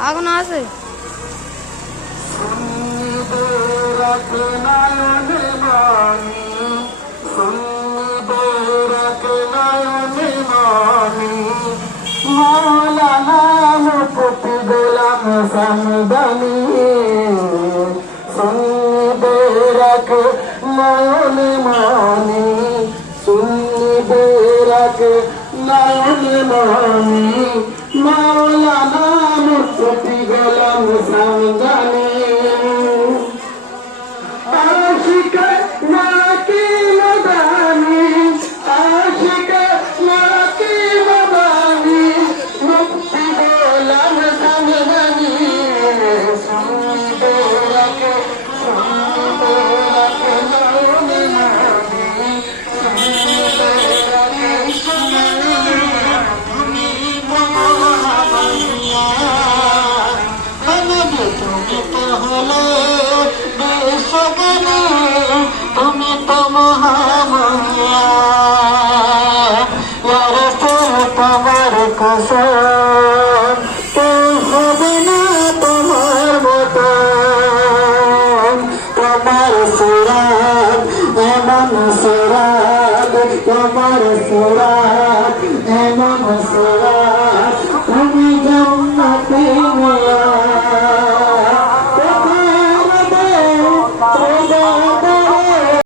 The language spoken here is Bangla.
আগুন আছে মৌলানা মুফতি গোলাম সামদানি সুন্নি রাখ নয়ন মানি সুন্নি রাখ নয়ন মানি মৌলানা মুফতি গোলাম সামদানি আশিক নাকি মদানি আশিক নাকি মদানি মুফতি গোলাম সামদানি সুন্নি রাখ নয়ন মানি তুমি তো মহামায়া তোমার কসম কেউ হবে না তোমার মতন তোমার সুরাত এমন সুরাত তোমার সুরাত এমন সুরাত